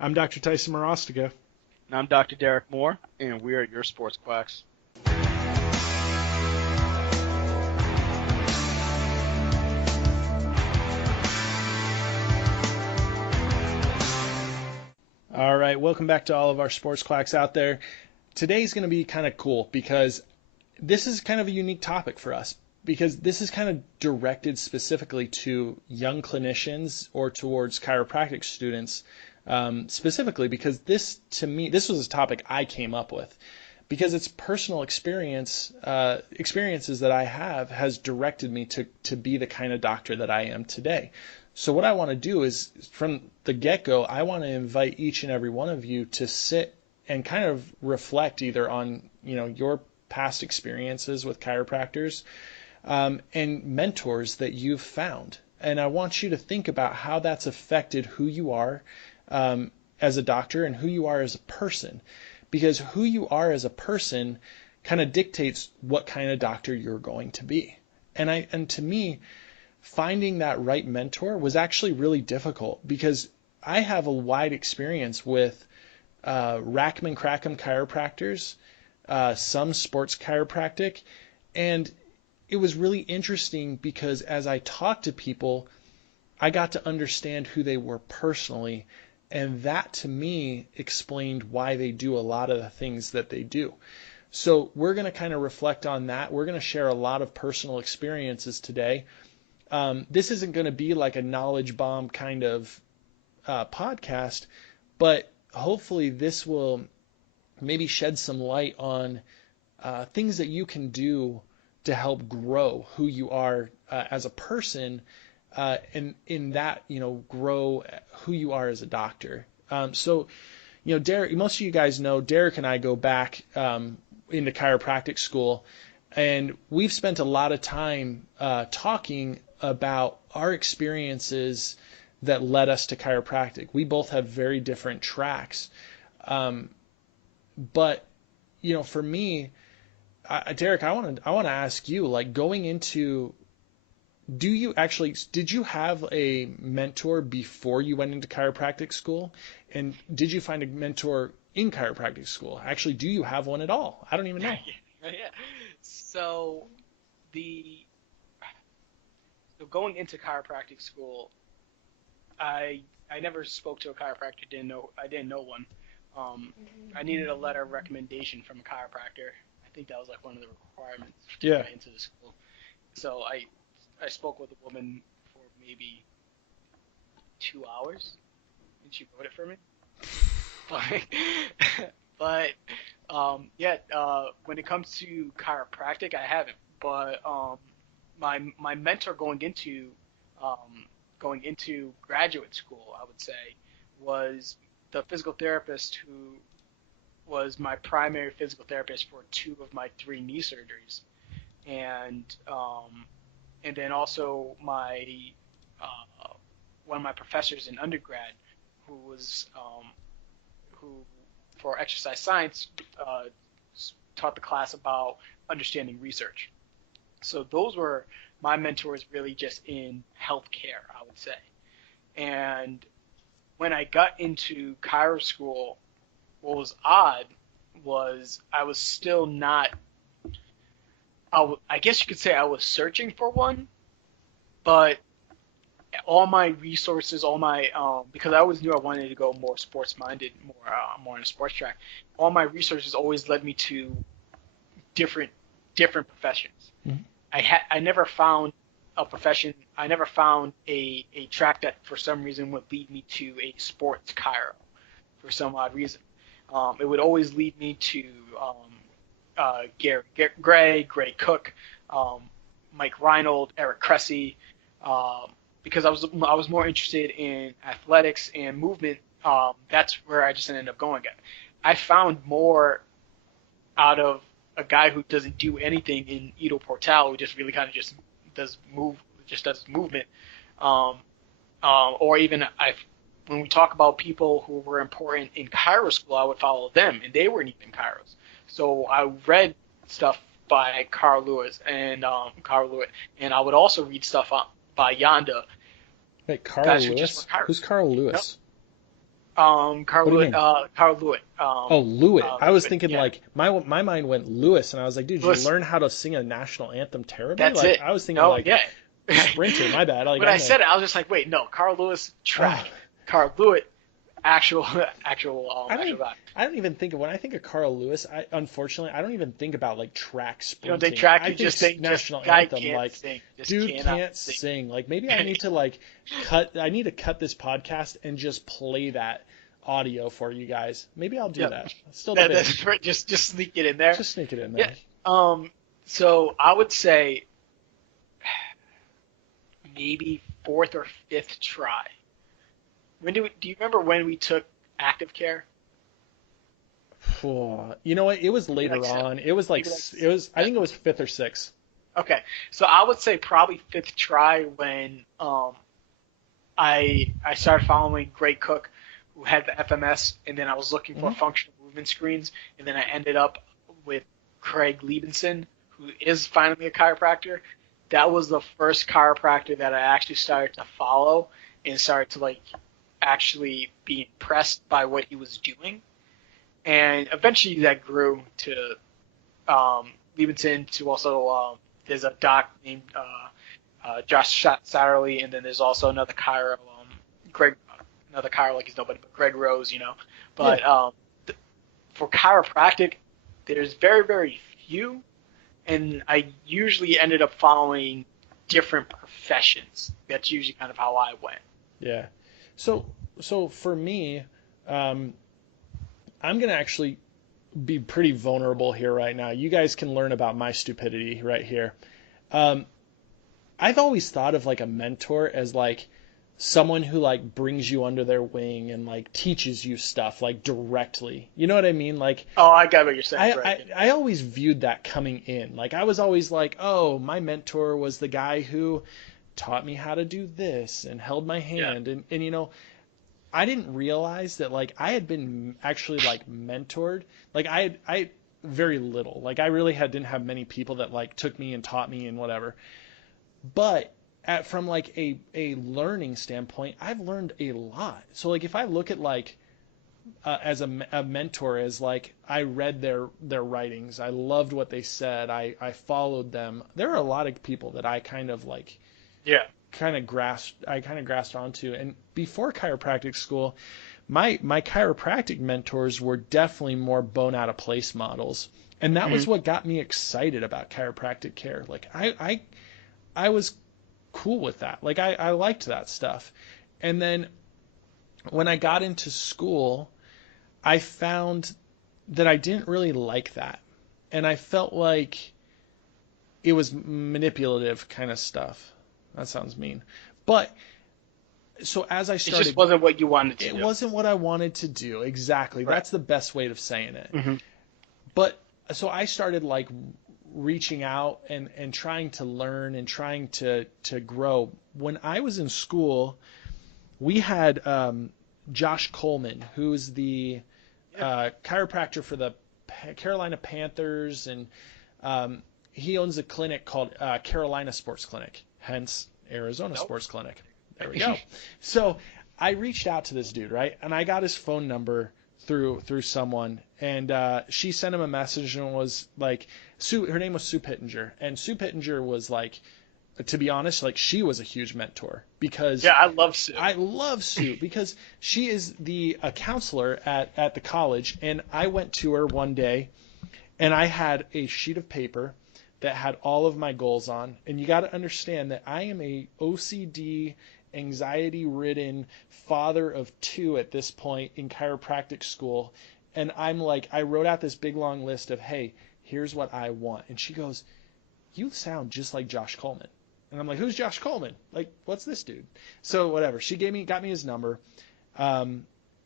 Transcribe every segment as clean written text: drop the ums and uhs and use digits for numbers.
I'm Dr. Tyson Marostica. And I'm Dr. Derek Moore, and we are your sports quacks. All right, welcome back to all of our sports quacks out there. Today's going to be kind of cool because this is kind of a unique topic for us because this is kind of directed specifically to young clinicians or towards chiropractic students, specifically because this, to me, this was a topic I came up with because it's personal experiences that I have has directed me to be the kind of doctor that I am today. So what I want to do is from the get-go, I want to invite each and every one of you to sit and kind of reflect either on, your past experiences with chiropractors, and mentors that you've found. And I want you to think about how that's affected who you are, as a doctor and who you are as a person. Because who you are as a person kind of dictates what kind of doctor you're going to be. And to me, finding that right mentor was actually really difficult because I have a wide experience with Rackman Crackham chiropractors, some sports chiropractic, and it was really interesting because as I talked to people, I got to understand who they were personally, and that to me explained why they do a lot of the things that they do. So we're going to kind of reflect on that. We're going to share a lot of personal experiences today. This isn't going to be like a knowledge bomb kind of podcast, but hopefully this will maybe shed some light on things that you can do to help grow who you are as a person, and in that, grow who you are as a doctor. Derek, most of you guys know Derek and I go back into chiropractic school, and we've spent a lot of time talking about our experiences that led us to chiropractic. We both have very different tracks. But, for me, Derek, I want to ask you, like going into, did you have a mentor before you went into chiropractic school? And did you find a mentor in chiropractic school? Actually, do you have one at all? I don't even know. Yeah. So the so going into chiropractic school, I never spoke to a chiropractor. I didn't know one. I needed a letter of recommendation from a chiropractor. I think that was like one of the requirements to Yeah. get into the school. So I spoke with a woman for maybe 2 hours, and she wrote it for me. When it comes to chiropractic, I haven't. But my mentor going into graduate school, I would say, was the physical therapist who was my primary physical therapist for two of my three knee surgeries, and then also my one of my professors in undergrad, who was who for exercise science taught the class about understanding research. So those were my mentors really just in healthcare, I would say. And when I got into chiro school, what was odd was I was still not, I guess you could say I was searching for one, but all my resources, because I always knew I wanted to go more sports minded, more in a sports track. All my resources always led me to different professions. Mhm. I never found a profession. I never found a track that for some reason would lead me to a sports chiro for some odd reason. It would always lead me to Gary Gray, Gray Cook, Mike Reinold, Eric Cressy, because I was more interested in athletics and movement. That's where I just ended up going at. I found more out of a guy who doesn't do anything in Ido Portal, who just really kind of just does movement. Or even when we talk about people who were important in chiro school, I would follow them, and they weren't even chiros. So I read stuff by Carl Lewis, and I would also read stuff by Yanda, Wait, Carl guys who just Lewis? were chiros. Who's Carl Yep. Lewis? Carl What do you Lewitt, mean? Carl Lewitt. Oh, Lewitt. I was thinking Yeah, like my mind went Lewis, and I was like, dude, did you Lewis. learn how to sing a national anthem terribly? That's Like it. I was thinking No, like yeah. sprinter. My bad. Like When I I'm a said it, I was just like, wait, no, Carl Lewis oh, track, Carl Lewitt actual I don't actual even, guy. I don't even think of when I think of Carl Lewis. I unfortunately I don't even think about like track You don't think sprinting. track? I You think just think just national guy anthem. can't Like sing, just dude cannot can't sing. sing. Like maybe I need to like cut. I need to cut this podcast and just play that audio for you guys. Maybe I'll do Yep. that. Still debating. That's right. Just sneak it in there. Just sneak it in Yeah. there. So I would say maybe fourth or fifth try. Do you remember when we took active care? You know what? It was Maybe later like seven. on. It was like Maybe like it was. I think it seven. was fifth or sixth. Okay. So I would say probably fifth try when I started following Greg Cook, who had the FMS, and then I was looking for Hmm. functional movement screens, and then I ended up with Craig Liebenson, who is finally a chiropractor. That was the first chiropractor that I actually started to follow and started to like actually be impressed by what he was doing. And eventually that grew to Liebenson, to also there's a doc named Josh Satterley, and then there's also another chiro, Greg, another chiro like he's nobody, but Greg Rose, you know. Yeah. But for chiropractic, there's very, very few, and I usually ended up following different professions. That's usually kind of how I went. Yeah. So for me, I'm gonna actually be pretty vulnerable here right now. You guys can learn about my stupidity right here. Um, I've always thought of like a mentor as like someone who like brings you under their wing and like teaches you stuff like directly. You know what I mean? Like Oh, I got what you're saying, I, right? I always viewed that coming in. Like I was always like, oh, my mentor was the guy who taught me how to do this and held my Yeah. hand and you know, I didn't realize that like I had been actually like mentored. Like I very little. Like I really didn't have many people that like took me and taught me and whatever. But from like a learning standpoint, I've learned a lot. So like if I look at like as a mentor as like I read their writings, I loved what they said, I followed them. There are a lot of people that I kind of like Yeah. kind of grasped onto. And before chiropractic school, my chiropractic mentors were definitely more bone out of place models. And that Hmm. was what got me excited about chiropractic care. Like I was cool with that. Like I liked that stuff. And then when I got into school, I found that I didn't really like that. And I felt like it was manipulative kind of stuff. That sounds mean. But so as I It just started, wasn't what you wanted to it do. wasn't what I wanted to do. Exactly. Right. That's the best way of saying it. Hmm. But so I started like reaching out and trying to learn and trying to grow. When I was in school, we had Josh Coleman, who's the Yeah. chiropractor for the Carolina Panthers, and he owns a clinic called Carolina Sports Clinic, hence Arizona Nope. Sports Clinic. There we go. So I reached out to this dude, right? And I got his phone number through someone, and she sent him a message and was like, her name was Sue Pittenger, and Sue Pittenger was like, to be honest, like she was a huge mentor because Yeah, I love Sue. I love Sue because she is a counselor at the college, and I went to her one day, and I had a sheet of paper that had all of my goals on, and you got to understand that I am a OCD, anxiety-ridden father of two at this point in chiropractic school, and I'm like, I wrote out this big long list of, hey, here's what I want, and she goes, you sound just like Josh Coleman. And I'm like, who's Josh Coleman? Like, what's this dude? So whatever. She got me his number.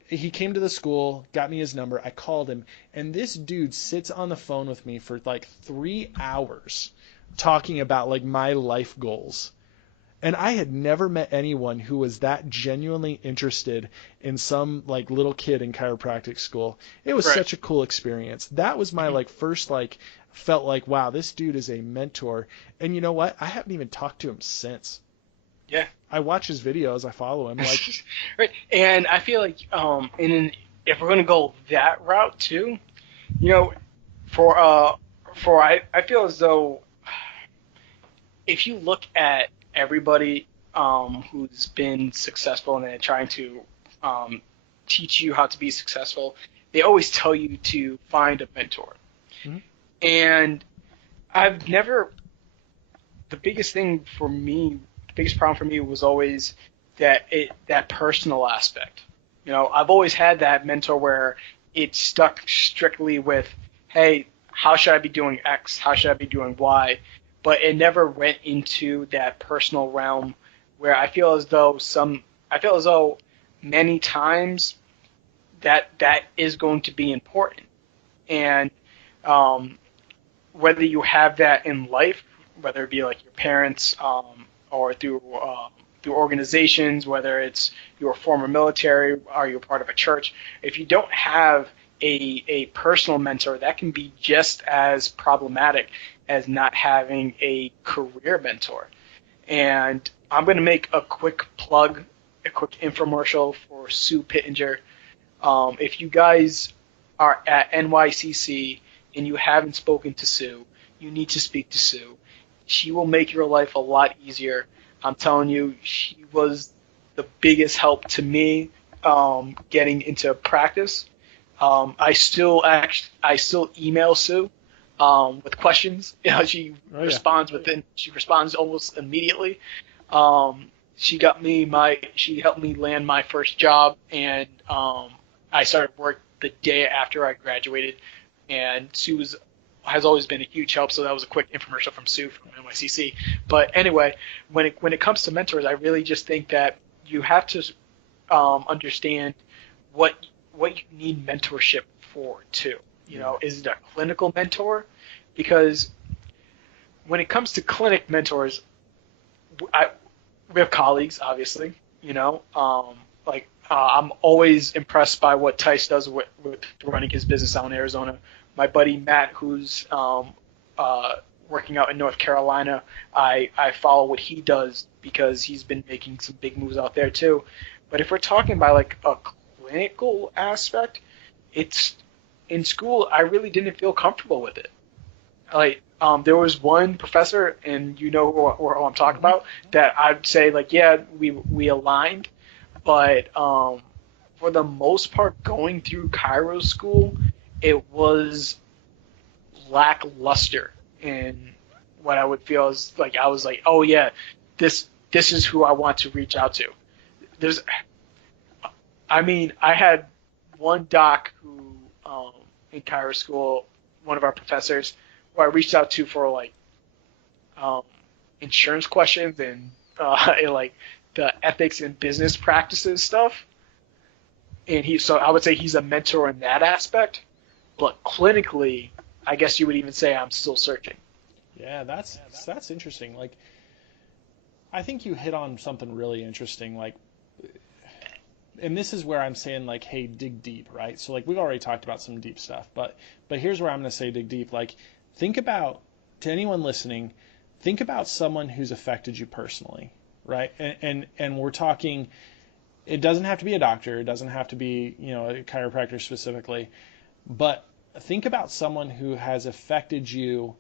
He came to the school, got me his number. I called him, and this dude sits on the phone with me for like 3 hours talking about like my life goals. And I had never met anyone who was that genuinely interested in some like little kid in chiropractic school. It was Right. such a cool experience. That was my like first like felt like, wow, this dude is a mentor. And you know what? I haven't even talked to him since. Yeah. I watch his videos. I follow him. Like, Right. And I feel like, if we're gonna go that route too, you know, for I feel as though if you look at everybody who's been successful and they're trying to um, teach you how to be successful, they always tell you to find a mentor. mm-hmm. And I've never, the biggest thing for me, the biggest problem for me was always that personal aspect. I've always had that mentor where it stuck strictly with, hey, how should I be doing X? How should I be doing Y? But it never went into that personal realm where I feel as though many times that is going to be important. And um, whether you have that in life, whether it be like your parents, or through organizations, whether it's your former military or you're part of a church, if you don't have a personal mentor, that can be just as problematic as not having a career mentor. And I'm going to make a quick plug, a quick infomercial for Sue Pittenger. If you guys are at NYCC and you haven't spoken to Sue, you need to speak to Sue. She will make your life a lot easier. I'm telling you, she was the biggest help to me getting into practice. I still email Sue with questions. She responds almost immediately. She helped me land my first job, and I started work the day after I graduated. And Sue has always been a huge help. So that was a quick infomercial from Sue from NYCC. But anyway, when it comes to mentors, I really just think that you have to understand what you need mentorship for too. Is it a clinical mentor? Because when it comes to clinic mentors, we have colleagues, obviously. I'm always impressed by what Tice does with running his business out in Arizona. My buddy Matt, who's working out in North Carolina, I follow what he does because he's been making some big moves out there too. But if we're talking about like a clinical aspect, it's in school I really didn't feel comfortable with it. There was one professor, and you know who I'm talking about, that I'd say like, yeah, we aligned, but for the most part, going through Cairo school, it was lackluster. And what I would feel is like I was like, oh yeah, this is who I want to reach out to. I had one doc who in Cairo school, one of our professors, who I reached out to for like insurance questions and like the ethics and business practices stuff. And so I would say he's a mentor in that aspect, but clinically, I guess you would even say I'm still searching. Yeah, that's interesting. Like, I think you hit on something really interesting. Like, and this is where I'm saying like, hey, dig deep, right? So like we've already talked about some deep stuff, but here's where I'm going to say dig deep. Like, think about, to anyone listening, think about someone who's affected you personally, right? And we're talking, it doesn't have to be a doctor, it doesn't have to be, a chiropractor specifically, but think about someone who has affected you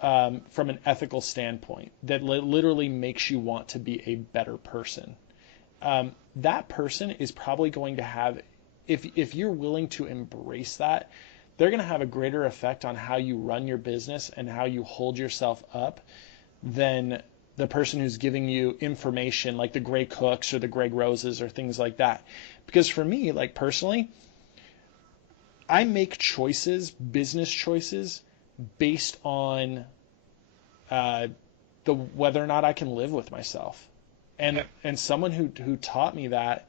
from an ethical standpoint that literally makes you want to be a better person. That person is probably going to have, if you're willing to embrace that, they're going to have a greater effect on how you run your business and how you hold yourself up than the person who's giving you information like the Gray Cooks or the Greg Roses or things like that. Because for me, like personally, I make choices, business choices, based on whether or not I can live with myself. And someone who taught me that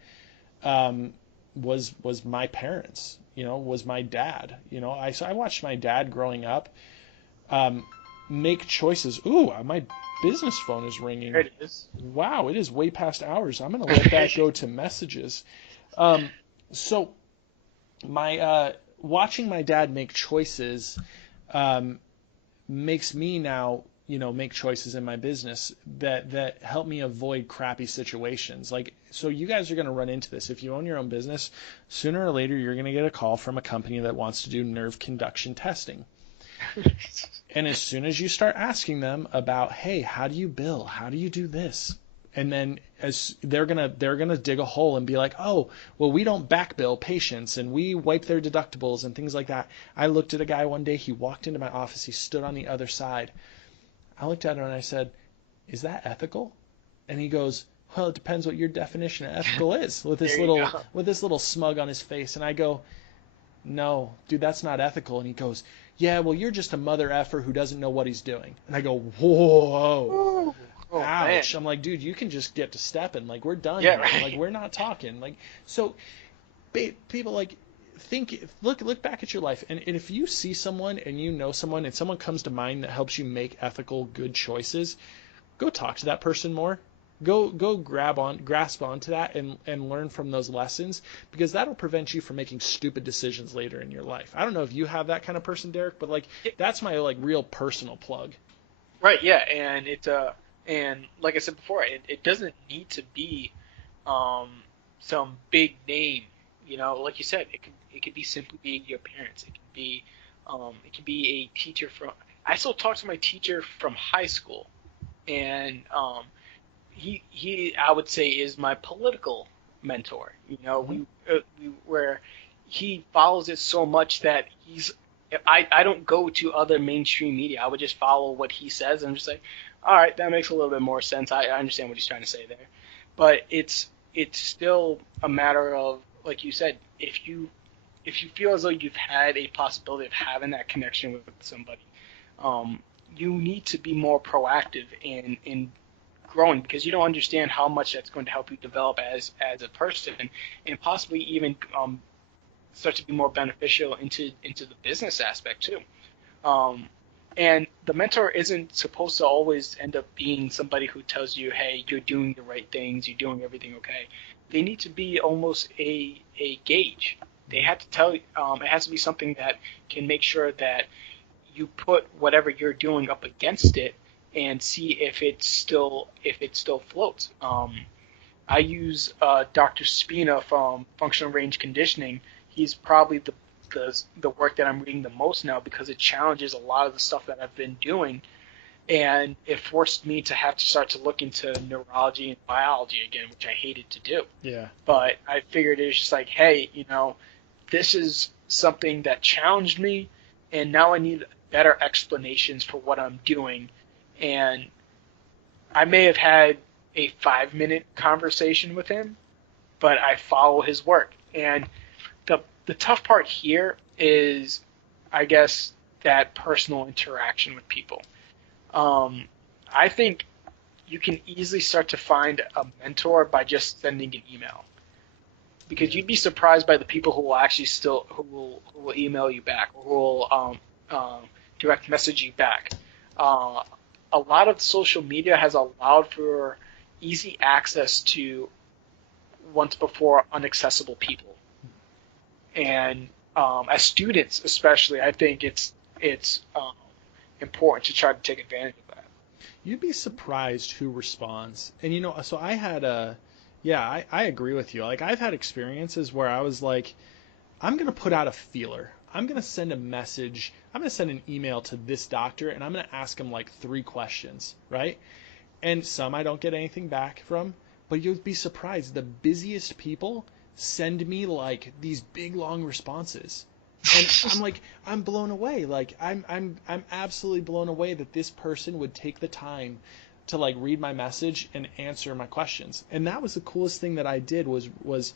was my parents, was my dad. I watched my dad growing up make choices. Ooh, my business phone is ringing. There it is. Wow, it is way past hours. I'm going to let that go to messages. So watching my dad make choices makes me now make choices in my business that help me avoid crappy situations. Like, so you guys are going to run into this. If you own your own business, sooner or later, you're going to get a call from a company that wants to do nerve conduction testing. And as soon as you start asking them about, hey, how do you bill? How do you do this? And then as they're gonna dig a hole and be like, oh, well, we don't back bill patients and we wipe their deductibles and things like that. I looked at a guy one day, he walked into my office, he stood on the other side. I looked at him and I said, is that ethical? And he goes, well, it depends what your definition of ethical is, with this little smug on his face. And I go, no, dude, that's not ethical. And he goes, yeah, well, you're just a mother effer who doesn't know what he's doing. And I go, whoa, Oh, ouch. man. I'm like, dude, you can just get to stepping. Like, we're done Yeah, here. right. Like, we're not talking. Like, so people, like, look back at your life. And if you see someone and you know someone and someone comes to mind that helps you make ethical, good choices, go talk to that person more. Go grasp onto that and learn from those lessons, because that'll prevent you from making stupid decisions later in your life. I don't know if you have that kind of person, Derek, but like that's my like real personal plug. Right, yeah, and and like I said before, it doesn't need to be um some big name, like you said, it could be simply being your parents. It can be a teacher from I still talk to my teacher from high school, and he I would say is my political mentor. Mm-hmm. We where he follows it so much that I don't go to other mainstream media. I would just follow what he says and just say, all right, that makes a little bit more sense. I understand what he's trying to say there, but it's still a matter of, like you said, if you feel as though you've had a possibility of having that connection with somebody, you need to be more proactive in growing, because you don't understand how much that's going to help you develop as a person, and possibly even start to be more beneficial into the business aspect too. Um, and the mentor isn't supposed to always end up being somebody who tells you, hey, you're doing the right things, you're doing everything okay. They need to be almost a gauge. They have to tell you, it has to be something that can make sure that you put whatever you're doing up against it and see if it still floats. I use Dr. Spina from Functional Range Conditioning. He's probably the work that I'm reading the most now, because it challenges a lot of the stuff that I've been doing, and it forced me to have to start to look into neurology and biology again, which I hated to do. Yeah. But I figured it was just like, hey, this is something that challenged me, and now I need better explanations for what I'm doing. And I may have had a 5-minute conversation with him, but I follow his work. And the tough part here is, I guess, that personal interaction with people. I think you can easily start to find a mentor by just sending an email, because you'd be surprised by the people who will actually who will email you back, or who will direct message you back. A lot of social media has allowed for easy access to once before inaccessible people, and as students especially, I think it's important to try to take advantage of that. You'd be surprised who responds. And so I had I agree with you. Like, I've had experiences where I was like, I'm going to put out a feeler. I'm going to send a message. I'm going to send an email to this doctor, and I'm going to ask him like 3 questions, right? And some I don't get anything back from, but you'll be surprised. The busiest people send me like these big long responses. And I'm like, I'm blown away. Like, I'm absolutely blown away that this person would take the time to like read my message and answer my questions. And that was the coolest thing that I did, was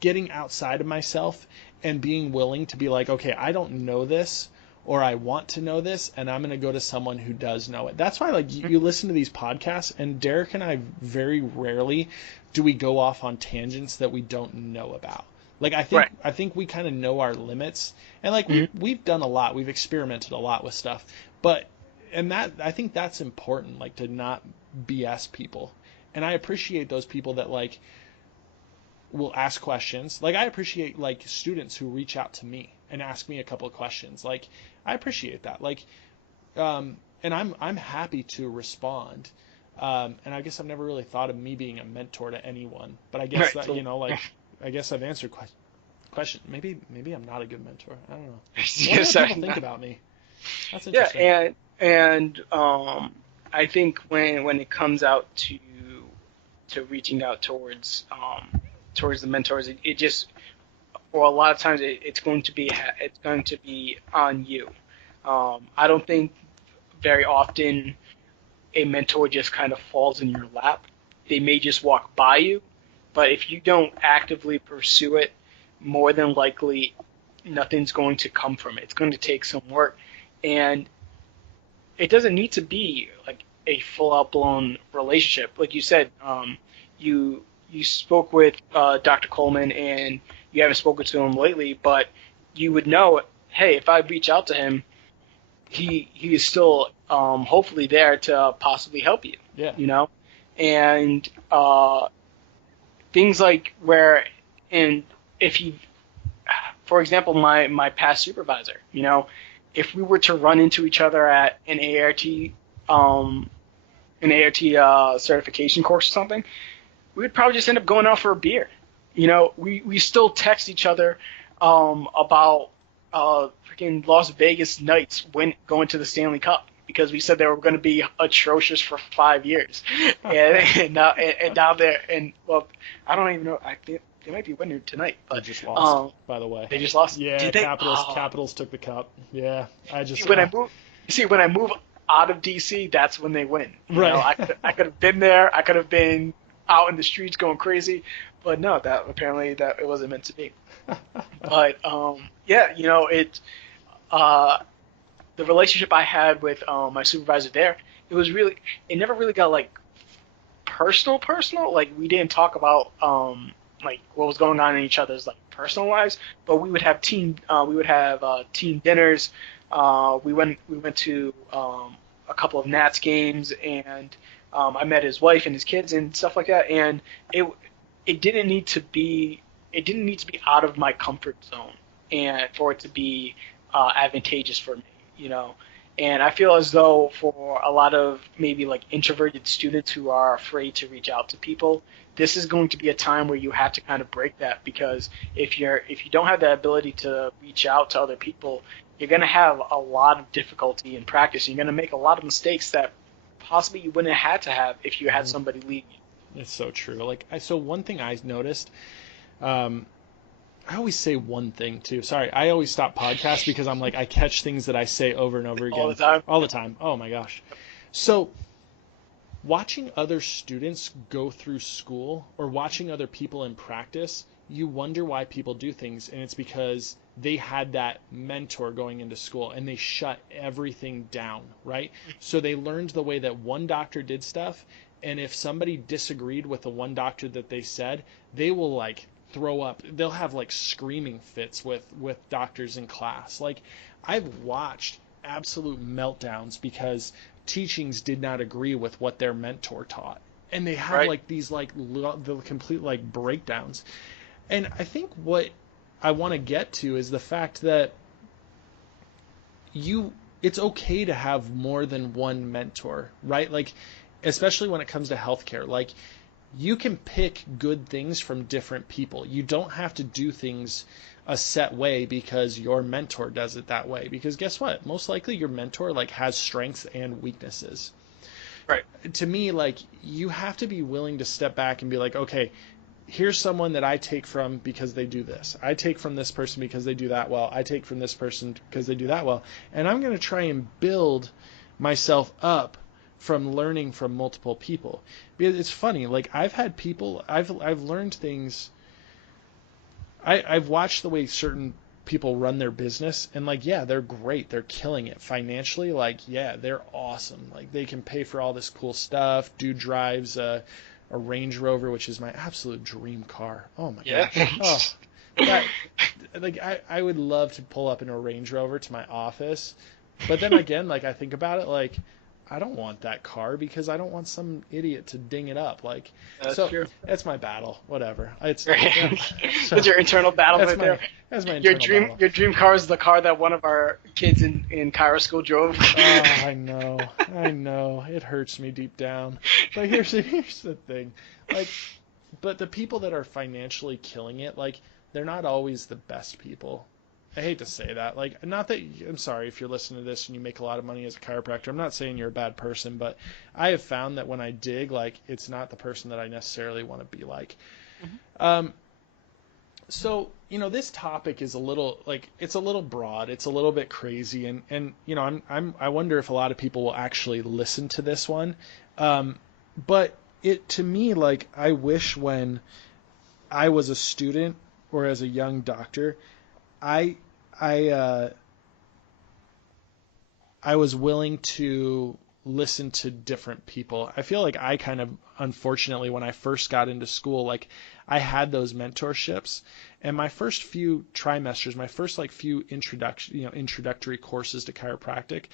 getting outside of myself and being willing to be like, okay, I don't know this, or I want to know this, and I'm going to go to someone who does know it. That's why, like, you listen to these podcasts, and Derek and I, very rarely do we go off on tangents that we don't know about. Like, Right. I think we kind of know our limits, and like we've done a lot, we've experimented a lot with stuff, but I think that's important, like, to not BS people. And I appreciate those people that like will ask questions. Like, I appreciate like students who reach out to me and ask me a couple of questions. Like, I appreciate that. Like, and I'm happy to respond. And I guess I've never really thought of me being a mentor to anyone, but I guess Right. that, So, like, I guess I've answered question. Maybe I'm not a good mentor. I don't know. I wonder what sorry, people think about me. That's yeah, interesting. and I think when it comes out to reaching out towards the mentors, it just, or a lot of times it's going to be on you. I don't think very often a mentor just kind of falls in your lap. They may just walk by you, but if you don't actively pursue it, more than likely nothing's going to come from it. It's going to take some work, and it doesn't need to be like a full out blown relationship. Like you said, you spoke with Dr. Coleman, and you haven't spoken to him lately, but you would know, hey, if I reach out to him, he is still hopefully there to possibly help you. Yeah. You know, and things like where, and if he, for example, my past supervisor, you know, if we were to run into each other at um, an ART certification course or something, we would probably just end up going out for a beer. You know, we still text each other about freaking Las Vegas Knights going to the Stanley Cup, because we said they were going to be atrocious for 5 years, and now they're, and well, I don't even know. I think they might be winning tonight, They but just lost, by the way. they just lost. Yeah, Did they? Capitals took the cup. Yeah, When I move out of DC, that's when they win. You Right. know, I could have been there. I could have been out in the streets going crazy, but no, that apparently that it wasn't meant to be. But yeah, you know, the relationship I had with my supervisor there, it never really got like personal. Like, we didn't talk about like what was going on in each other's like personal lives, but we would have team dinners. We went to a couple of Nats games, and I met his wife and his kids and stuff like that. And it didn't need to be out of my comfort zone, and for it to be advantageous for me, you know. And I feel as though for a lot of maybe like introverted students who are afraid to reach out to people, this is going to be a time where you have to kind of break that, because if you don't have the ability to reach out to other people, you're going to have a lot of difficulty in practice. You're going to make a lot of mistakes that possibly you wouldn't have had to have if you had somebody lead you. It's so true. Like, so one thing I noticed, I always say one thing too. Sorry, I always stop podcasts because I'm like, I catch things that I say over and over again. All the time? All the time. Oh my gosh. So watching other students go through school, or watching other people in practice, you wonder why people do things, and it's because they had that mentor going into school and they shut everything down, right? So they learned the way that one doctor did stuff, and if somebody disagreed with the one doctor that they said, they will like throw up. They'll have like screaming fits with doctors in class. Like, I've watched absolute meltdowns because teachings did not agree with what their mentor taught, and they have Right. like these like the complete like breakdowns. And I think what I want to get to is the fact that it's okay to have more than one mentor, right? Like, especially when it comes to healthcare, like, you can pick good things from different people. You don't have to do things a set way because your mentor does it that way. Because guess what? Most likely your mentor like has strengths and weaknesses. Right. To me, like, you have to be willing to step back and be like, okay, here's someone that I take from because they do this. I take from this person because they do that well. I take from this person because they do that well. And I'm going to try and build myself up from learning from multiple people. Because it's funny, like, I've learned things. I've watched the way certain people run their business, and like, yeah, they're great. They're killing it financially. Like, yeah, they're awesome. Like, they can pay for all this cool stuff. Dude drives a Range Rover, which is my absolute dream car. Oh my gosh. Oh, that, like, I would love to pull up in a Range Rover to my office. But then again, like, I think about it, like, I don't want that car because I don't want some idiot to ding it up. Like, That's so true. that's my battle. Whatever. It's so That's your internal battle that's right my there. that's my Your internal dream battle. your dream car is the car that one of our kids in Cairo school drove. Oh, I know. It hurts me deep down. But here's the thing. Like, but the people that are financially killing it, like, they're not always the best people. I hate to say that. Like, not that I'm sorry if you're listening to this and you make a lot of money as a chiropractor. I'm not saying you're a bad person, but I have found that when I dig, like, it's not the person that I necessarily want to be like. Um, so, this topic is a little like it's a little broad, it's a little bit crazy, and I wonder if a lot of people will actually listen to this one. But it to me, like, I wish when I was a student or as a young doctor, I I I was willing to listen to different people. I feel like I kind of, unfortunately, when I first got into school, like, I had those mentorships, and my first few trimesters, my first like few introductory courses to chiropractic,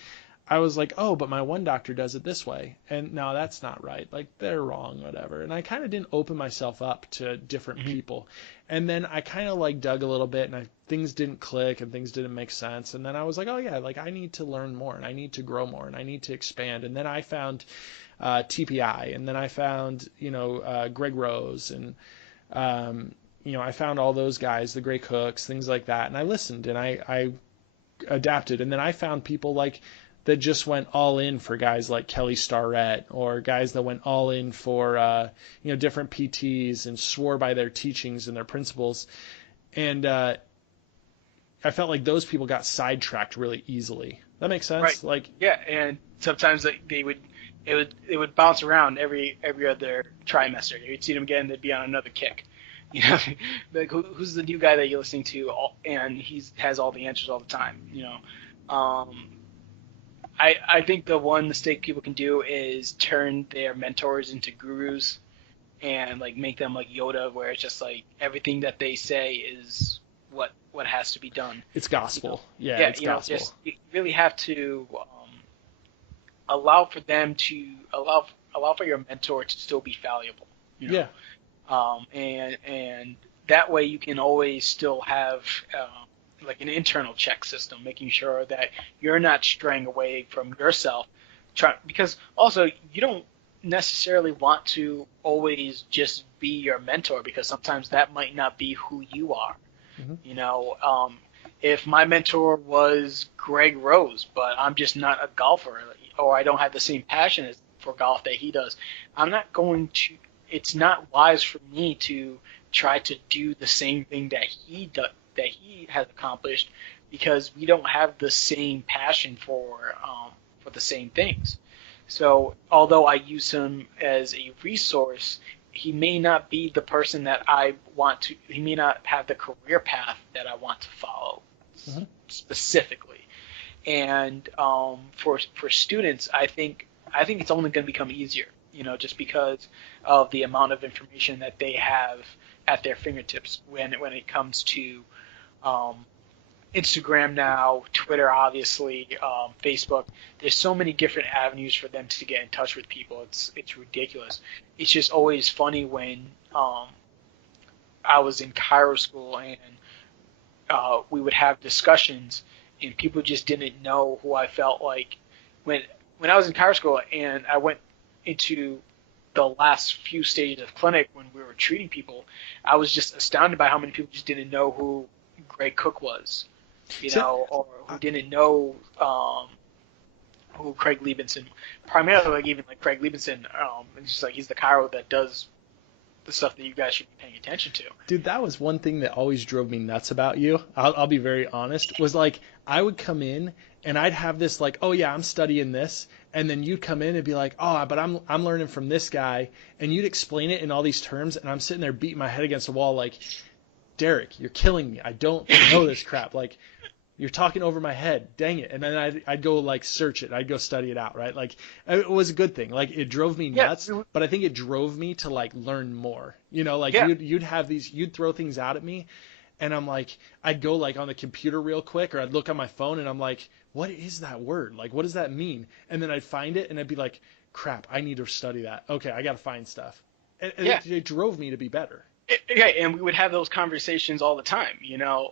I was like, oh, but my one doctor does it this way, and no, that's not right. Like, they're wrong, whatever. And I kind of didn't open myself up to different people. And then I kind of like dug a little bit, and things didn't click, and things didn't make sense. And then I was like, oh yeah, like, I need to learn more, and I need to grow more, and I need to expand. And then I found TPI, and then I found Greg Rose, and I found all those guys, the Gray Cooks, things like that. And I listened, and I adapted. And then I found people like that just went all in for guys like Kelly Starrett, or guys that went all in for different PTs and swore by their teachings and their principles. And I felt like those people got sidetracked really easily. That makes sense? Right. Like, Yeah, and sometimes it would bounce around every other trimester. You'd see them again, they'd be on another kick. Like, who's the new guy that you're listening to, and he has all the answers all the time. I think the one mistake people can do is turn their mentors into gurus and like make them like Yoda, where it's just like everything that they say is what has to be done. it's gospel. Yeah, it's gospel. Just you really have to allow for them to allow for your mentor to still be valuable. Yeah. And that way you can always still have like an internal check system, making sure that you're not straying away from yourself. Because also you don't necessarily want to always just be your mentor, because sometimes that might not be who you are. Mm-hmm. If my mentor was Greg Rose, but I'm just not a golfer, or I don't have the same passion for golf that he does, I'm not going to. It's not wise for me to try to do the same thing that he has accomplished, because we don't have the same passion for the same things. So although I use him as a resource, he may not be the person that I want to. He may not have the career path that I want to follow. Mm-hmm. Specifically. And for students, I think it's only going to become easier. Just because of the amount of information that they have at their fingertips when it comes to Instagram now, Twitter, obviously, Facebook. There's so many different avenues for them to get in touch with people. It's ridiculous. It's just always funny when I was in chiro school and we would have discussions and people just didn't know who I felt like when I was in chiro school, and I went into the last few stages of clinic when we were treating people. I was just astounded by how many people just didn't know who Greg Cook was, or who didn't know who Craig Liebenson, primarily like even like Craig Liebenson, it's just like he's the chiro that does the stuff that you guys should be paying attention to. Dude, that was one thing that always drove me nuts about you. I'll be very honest. Was like, I would come in and I'd have this like, oh yeah, I'm studying this, and then you'd come in and be like, oh, but I'm learning from this guy, and you'd explain it in all these terms, and I'm sitting there beating my head against the wall like, Derek, you're killing me. I don't know this crap. Like, you're talking over my head. Dang it. And then I'd go like search it. I'd go study it out, right? Like, it was a good thing. Like, it drove me nuts, but I think it drove me to like learn more. Like, you'd have these, you'd throw things out at me, and I'm like, I'd go like on the computer real quick, or I'd look on my phone, and I'm like, what is that word? Like, what does that mean? And then I'd find it, and I'd be like, crap, I need to study that. Okay, I got to find stuff. And Yeah. it drove me to be better. Yeah, and we would have those conversations all the time,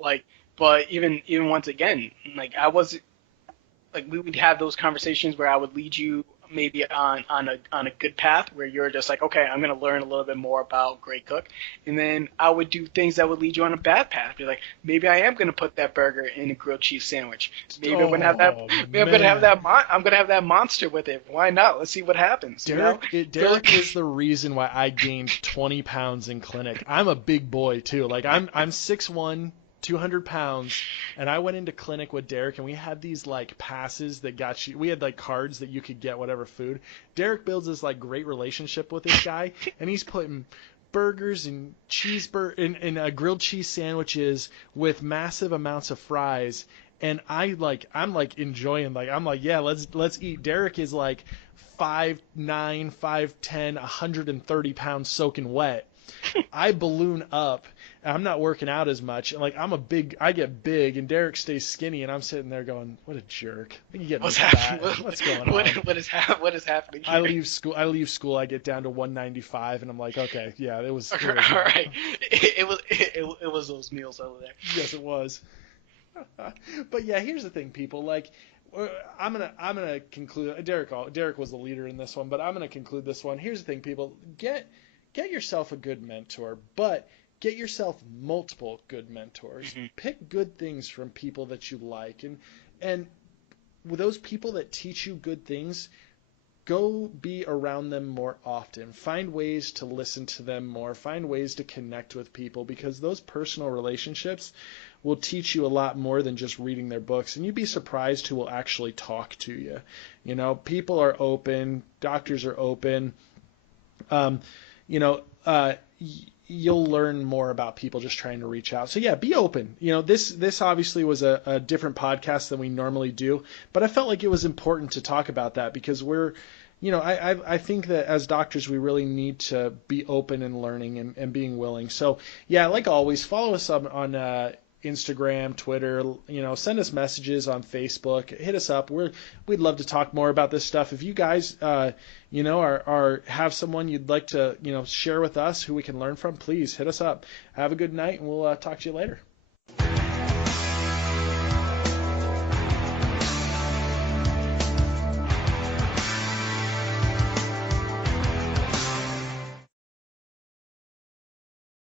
like, but even once again, like I was like we would have those conversations where I would lead you maybe on a good path where you're just like, okay, I'm gonna learn a little bit more about Great Cook, and then I would do things that would lead you on a bad path. Be like, maybe I am gonna put that burger in a grilled cheese sandwich. Maybe I'm gonna have that. Oh Maybe I'm gonna have man. that. I'm gonna have that monster with it. Why not? Let's see what happens. Derek is the reason why I gained 20 pounds in clinic. I'm a big boy too. Like I'm 6'1", 200 pounds, and I went into clinic with Derek, and we had these like passes that got you. We had like cards that you could get whatever food. Derek builds this like great relationship with this guy, and he's putting burgers and and grilled cheese sandwiches with massive amounts of fries. And I'm like enjoying, like I'm like, yeah, let's eat. Derek is like 5'9", 5'10", 130 pounds soaking wet. I balloon up. I'm not working out as much. Like I get big, and Derek stays skinny, and I'm sitting there going, "What a jerk! You getting What's fat? happening? What's going on?" What is happening here? I leave school. I get down to 195, and I'm like, "Okay, yeah, it was." All right. It was those meals over there. Yes, it was. But yeah, here's the thing, people. Like, I'm gonna conclude. Derek was the leader in this one, but I'm gonna conclude this one. Here's the thing, people. Get yourself a good mentor, but get yourself multiple good mentors. Mm-hmm. Pick good things from people that you like, and with those people that teach you good things, go be around them more often. Find ways to listen to them more. Find ways to connect with people, because those personal relationships will teach you a lot more than just reading their books. And you'd be surprised who will actually talk to you. People are open. Doctors are open. Um, you know, uh, you'll learn more about people just trying to reach out. So yeah, be open. This obviously was a different podcast than we normally do, but I felt like it was important to talk about that, because I think that as doctors, we really need to be open and learning and being willing. So yeah, like always, follow us on Instagram, Twitter, send us messages on Facebook, hit us up. We'd love to talk more about this stuff. If you guys, are have someone you'd like to, share with us who we can learn from, please hit us up. Have a good night, and we'll talk to you later.